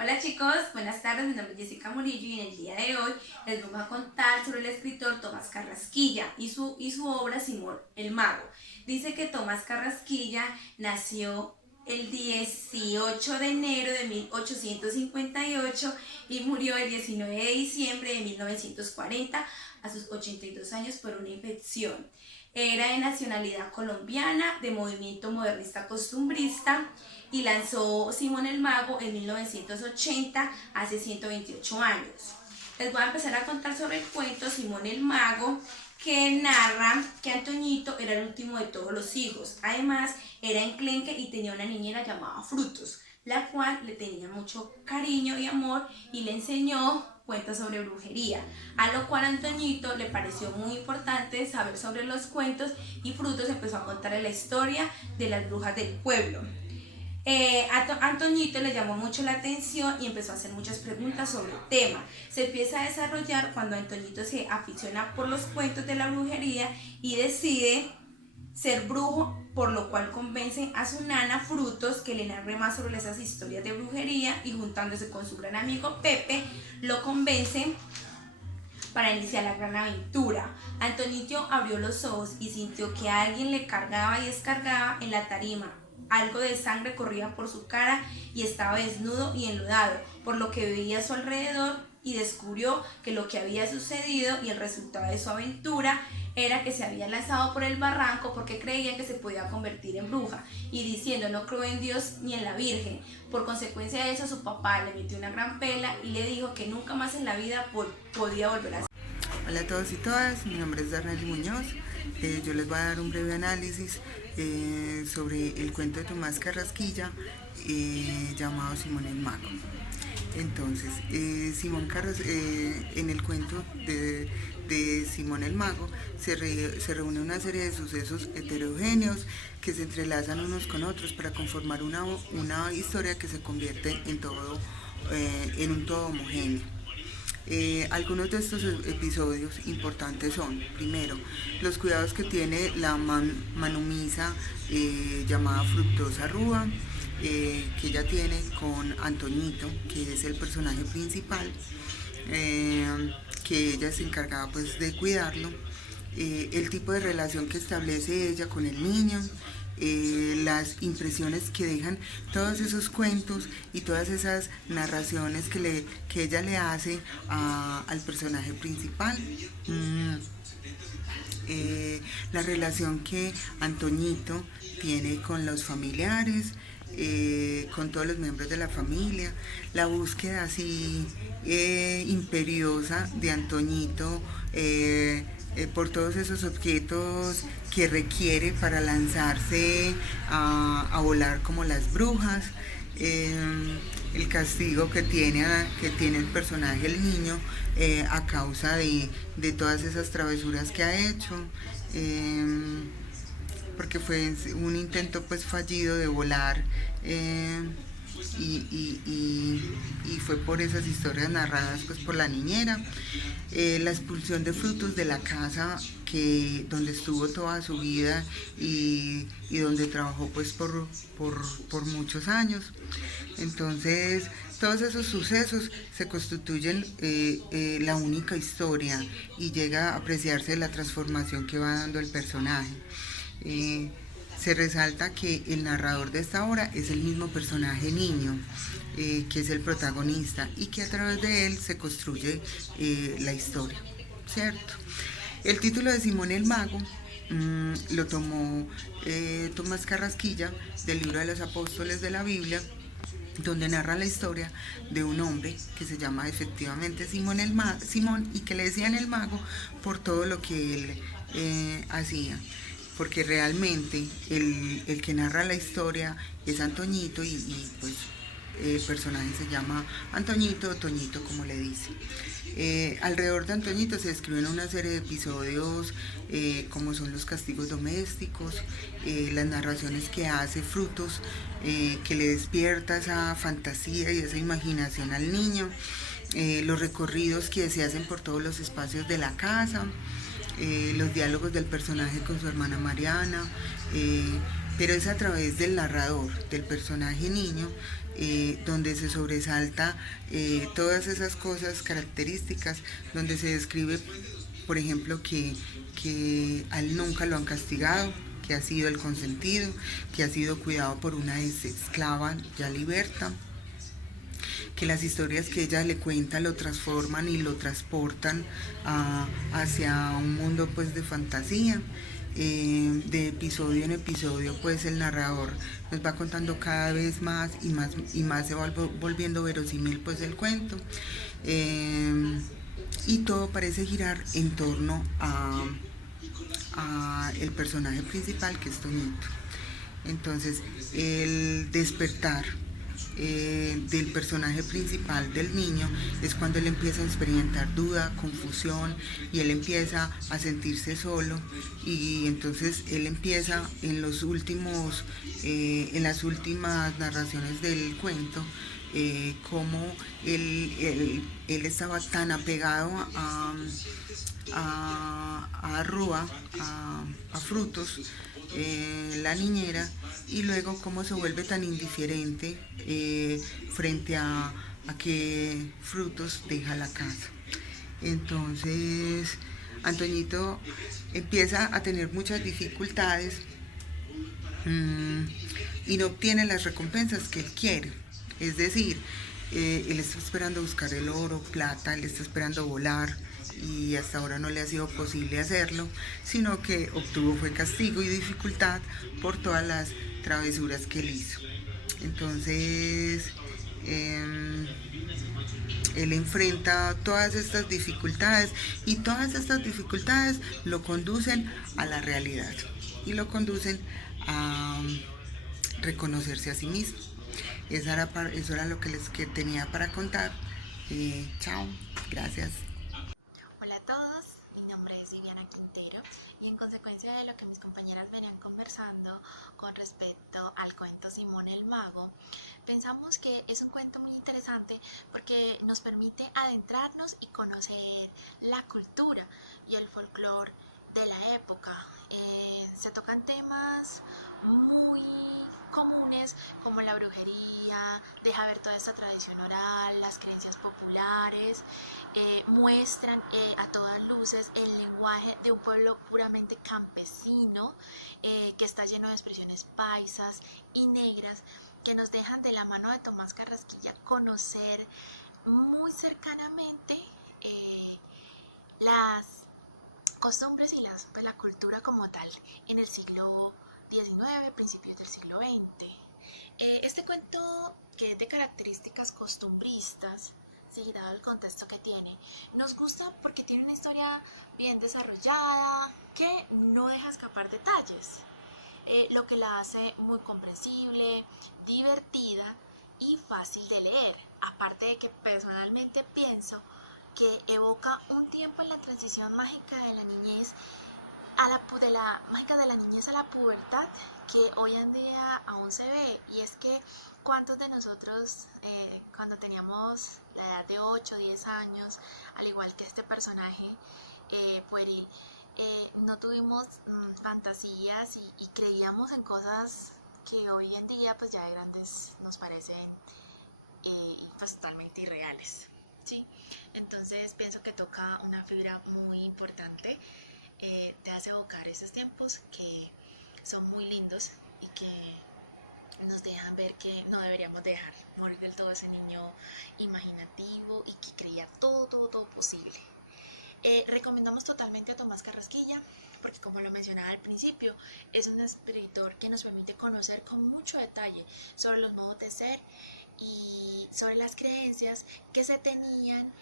Hola chicos, buenas tardes, mi nombre es Jessica Murillo y en el día de hoy les voy a contar sobre el escritor Tomás Carrasquilla y su obra Simón el Mago. Dice que Tomás Carrasquilla nació el 18 de enero de 1858 y murió el 19 de diciembre de 1940 a sus 82 años por una infección. Era de nacionalidad colombiana, de movimiento modernista costumbrista y lanzó Simón el Mago en 1980, hace 128 años. Les voy a empezar a contar sobre el cuento Simón el Mago, que narra que Antoñito era el último de todos los hijos. Además, era enclenque y tenía una niñera llamada Frutos, la cual le tenía mucho cariño y amor y le enseñó cuentos sobre brujería, a lo cual a Antoñito le pareció muy importante saber sobre los cuentos y Frutos empezó a contarle la historia de las brujas del pueblo. A Antoñito le llamó mucho la atención y empezó a hacer muchas preguntas sobre el tema. Se empieza a desarrollar cuando Antoñito se aficiona por los cuentos de la brujería y decide ser brujo, por lo cual convence a su nana Frutos que le narre más sobre esas historias de brujería y juntándose con su gran amigo Pepe, lo convence para iniciar la gran aventura. Antonito abrió los ojos y sintió que alguien le cargaba y descargaba en la tarima. Algo de sangre corría por su cara y estaba desnudo y enlodado, por lo que veía a su alrededor y descubrió que lo que había sucedido y el resultado de su aventura era que se había lanzado por el barranco porque creía que se podía convertir en bruja y diciendo no creo en Dios ni en la Virgen. Por consecuencia de eso su papá le metió una gran pela y le dijo que nunca más en la vida podía volver a ser. Hola a todos y todas, mi nombre es Darnely Muñoz. Yo les voy a dar un breve análisis sobre el cuento de Tomás Carrasquilla llamado Simón el Mago. Entonces, en el cuento de Simón el Mago se reúne una serie de sucesos heterogéneos que se entrelazan unos con otros para conformar una historia que se convierte en un todo homogéneo. Algunos de estos episodios importantes son, primero, los cuidados que tiene la manumisa llamada Fructuosa Rúa, que ella tiene con Antoñito, que es el personaje principal, que ella se encargaba pues de cuidarlo, el tipo de relación que establece ella con el niño, las impresiones que dejan todos esos cuentos y todas esas narraciones que ella le hace al personaje principal, la relación que Antoñito tiene con los familiares, con todos los miembros de la familia, la búsqueda así imperiosa de Antoñito por todos esos objetos que requiere para lanzarse a volar como las brujas, el castigo que tiene el personaje, el niño, a causa de todas esas travesuras que ha hecho, porque fue un intento pues fallido de volar, y fue por esas historias narradas pues por la niñera, la expulsión de Frutos de la casa donde estuvo toda su vida y donde trabajó pues por muchos años. Entonces todos esos sucesos se constituyen la única historia y llega a apreciarse la transformación que va dando el personaje. Se resalta que el narrador de esta obra es el mismo personaje niño, que es el protagonista y que a través de él se construye la historia, ¿cierto? El título de Simón el Mago lo tomó Tomás Carrasquilla del libro de los Apóstoles de la Biblia, donde narra la historia de un hombre que se llama efectivamente Simón y que le decían el mago por todo lo que él hacía, porque realmente el que narra la historia es Antoñito y pues el personaje se llama Antoñito o Toñito como le dice. Alrededor de Antoñito se describen una serie de episodios como son los castigos domésticos, las narraciones que hace Frutos, que le despierta esa fantasía y esa imaginación al niño, los recorridos que se hacen por todos los espacios de la casa, los diálogos del personaje con su hermana Mariana, pero es a través del narrador, del personaje niño, donde se sobresalta todas esas cosas características, donde se describe, por ejemplo, que a él nunca lo han castigado, que ha sido el consentido, que ha sido cuidado por una ex esclava ya liberta, que las historias que ella le cuenta lo transforman y lo transportan hacia un mundo pues de fantasía. De episodio en episodio pues el narrador nos va contando cada vez más y más se va volviendo verosímil pues el cuento, y todo parece girar en torno a el personaje principal, que es Toñito. Entonces el despertar del personaje principal, del niño, es cuando él empieza a experimentar duda, confusión, y él empieza a sentirse solo, y entonces él empieza en los últimos en las últimas narraciones del cuento, cómo él estaba tan apegado a Rúa, a Frutos, la niñera, y luego cómo se vuelve tan indiferente frente a que Frutos deja la casa. Entonces Antoñito empieza a tener muchas dificultades, y no obtiene las recompensas que él quiere. Es decir, él está esperando buscar el oro, plata, él está esperando volar, y hasta ahora no le ha sido posible hacerlo, sino que obtuvo fue castigo y dificultad por todas las travesuras que él hizo. Entonces él enfrenta todas estas dificultades, y todas estas dificultades lo conducen a la realidad y lo conducen a reconocerse a sí mismo. Eso era lo que que tenía para contar. Chao, gracias. Hola a todos, mi nombre es Viviana Quintero y en consecuencia de lo que mis compañeras venían conversando con respecto al cuento Simón el Mago, pensamos que es un cuento muy interesante porque nos permite adentrarnos y conocer la cultura y el folclore de la época. Se tocan temas muy comunes como la brujería, deja ver toda esta tradición oral, las creencias populares, muestran a todas luces el lenguaje de un pueblo puramente campesino, que está lleno de expresiones paisas y negras que nos dejan de la mano de Tomás Carrasquilla conocer muy cercanamente las costumbres y la cultura como tal en el siglo XIX, principios del siglo XX. Este cuento, que es de características costumbristas, sí, dado el contexto que tiene, nos gusta porque tiene una historia bien desarrollada que no deja escapar detalles, lo que la hace muy comprensible, divertida y fácil de leer. Aparte de que personalmente pienso que evoca un tiempo en la transición mágica de la niñez mágica de la niñez a la pubertad, que hoy en día aún se ve. Y es que cuántos de nosotros cuando teníamos la edad de 8 o 10 años, al igual que este personaje pueril, no tuvimos fantasías y creíamos en cosas que hoy en día pues ya de grandes nos parecen pues totalmente irreales, ¿sí? Entonces pienso que toca una fibra muy importante, te hace evocar esos tiempos que son muy lindos y que nos dejan ver que no deberíamos dejar morir del todo ese niño imaginativo y que creía todo posible. Recomendamos totalmente a Tomás Carrasquilla porque, como lo mencionaba al principio, es un escritor que nos permite conocer con mucho detalle sobre los modos de ser y sobre las creencias que se tenían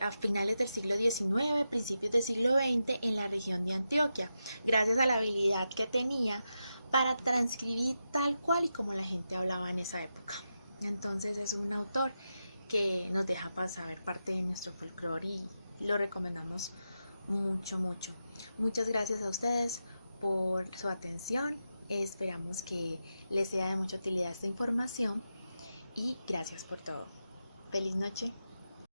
a finales del siglo XIX, principios del siglo XX en la región de Antioquia, gracias a la habilidad que tenía para transcribir tal cual y como la gente hablaba en esa época. Entonces es un autor que nos deja saber parte de nuestro folclore y lo recomendamos mucho. Muchas gracias a ustedes por su atención. Esperamos que les sea de mucha utilidad esta información y gracias por todo. Feliz noche.